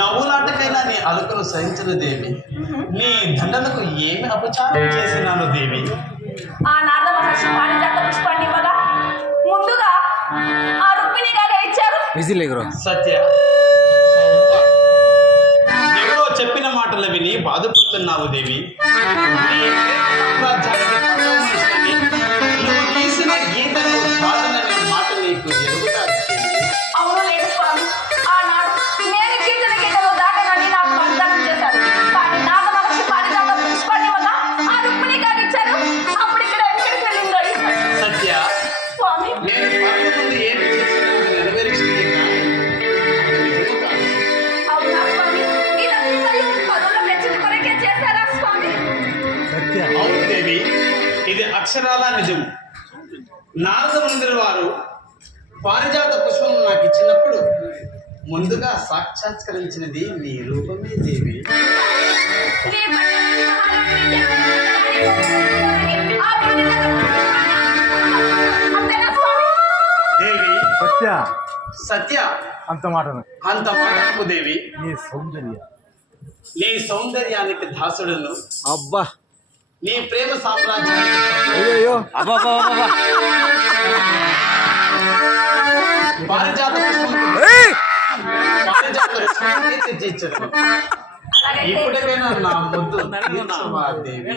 నవ్వులాటకైనా నీ అలుకలు సహించను దేవి. నీ దండలకు ఏమి అపచారం చేసినాను దేవి? ఆ నారద మహర్షి పారిజాత పుష్పాన్ని ఇవ్వగా ముందుగా ఆ రుక్మిణి గారు ఇచ్చారు. సత్య, ఎవరో చెప్పిన మాటలు విని బాధపడుతున్నావు దేవి. నువ్వు తీసిన గీతను బాధననే మాట నీకు ఎరుగుతా. అవును లేదు స్వామి, ఆనాడు నేను గీతల గీతలు దాటనని నాకు వాగ్దానం చేశారు. కానీ నారద మహర్షి పారిజాత పుష్పాన్ని ఇవ్వగా ఆ రుక్మిణి గారు ఇచ్చారు. అప్పుడు ఇక్కడ ఎక్కడికి వెళ్ళిందో సత్య స్వామి, నేను ముందు ఏమి చేసినా నెరవేర్చింది. అవునా స్వామి, ఇదంతా అక్షరాల నిజం. నారద మందిర వారు పారిజాత పుష్పం నాకు ఇచ్చినప్పుడు ముందుగా సాక్షాత్కరించినది నీ రూపమే దేవి. దేవి సత్య సత్య అంత మాటను అంత మాటకు దేవి. నీ సౌందర్య నీ సౌందర్యానికి దాసుడును, అబ్బా నీ ప్రేమ సామ్రాజ్యానికి అయ్యో అబ్బా పారిజాత పుష్పం పారిజాత పుష్పాన్ని తెచ్చిచ్చాను. ఇప్పటికైనా నా ముద్దు తీర్చవా దేవి.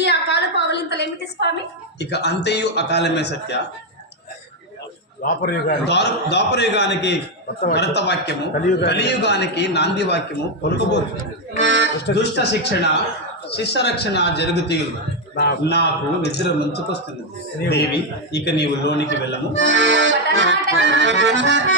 ఈ అకాల పవలింతలు ఏమిటి స్వామి? ఇక అంతయు అకాలమే సత్య. ద్వాపరయుగానికి భరత వాక్యము, కలియుగానికి నాంది వాక్యము పలుకబోతుంది. దుష్ట శిక్షణ శిష్య రక్షణ జరుగుతూ నాకు నిద్ర ముంచుకొస్తుంది దేవి. ఇక నీవు లోనికి వెళ్ళము. పటనాటకం